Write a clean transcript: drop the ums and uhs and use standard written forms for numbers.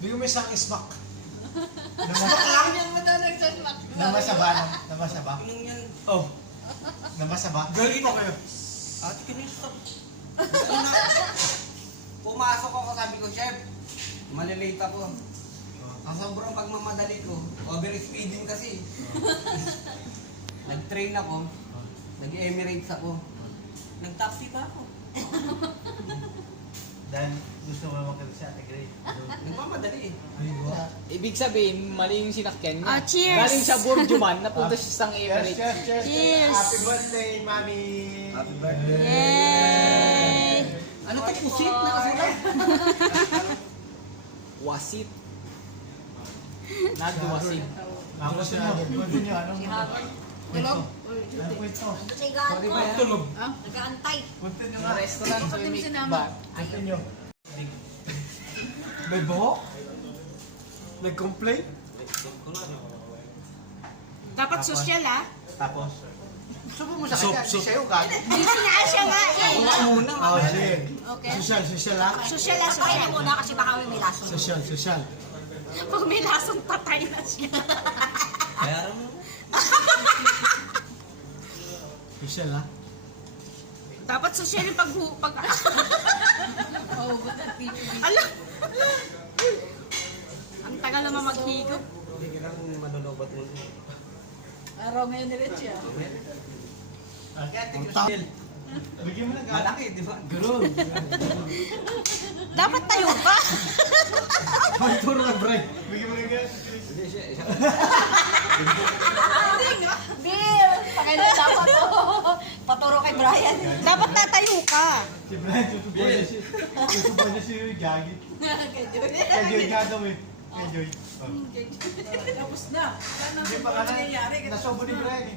Bigyan mo isang smack. Smack yan mo daw nagsasmack. Namasaba. Namasaba. Anong yan? Oh. Namasaba. Galing pa kayo. Ate ka na stop. Pumasok ako, sabi ko, Chef, malilate ako. Ang sobrang pagmamadali ko, over-speeding kasi. Nag-train ako, nag-Emirates ako, nag-taxi pa ako. Dahil gusto mo naman kasi si Ate Gray. Nagmamadali eh. Ibig sabihin, mali yung sinakyan niya. Ah, cheers! Galing siya Burjuman, napunta siya sa Emirates. Cheers! Happy birthday, Mami! Happy birthday. Yay! Ano to, pusit na kasulat? Wasit. Nagwasit. Ako siya. Kwento niyo, anong Tulog. Anong kwento? Sorry ba yan? Tulog. Nag-aantay. Kwento niyo Yung nga. restaurant sa Bakit mo may sinama? ba? Kwento niyo. May buhok? Nag-complain? Dapat social ah. Tapos? Subo mo sa kanya, di sa'yo gago. Busy nga siya nga eh. Oh, sige. Okay. Social ha? Social ah, social. Kaya muna kasi baka may lasong. Social. Pag may lasong patay na siya. Bayaran mo. Social ha? Dapat social yung pag... Alam! Ang tagal naman maghigop. Hindi ka lang manulobat mo. Araw ngayon ni Richie ah. Okay, Ate Cristel. Bigyan mo na gago. Malaki, di ba? Ganoon. Dapat tayo pa. Pagturo ka, Bray. Bigyan mo na gago. Hindi siya. Bill! Pakailan dapat to. Paturo kay Brian. Dapat natayo ka. Si Brian, tutubuan niya si... Tutubuan niya si Gagi. Kay Joy. Kaya Joy nga daw eh. Kaya Joy. Oh. Tapos na. Wala Hindi pa nga na. Nasobo ni Brian eh.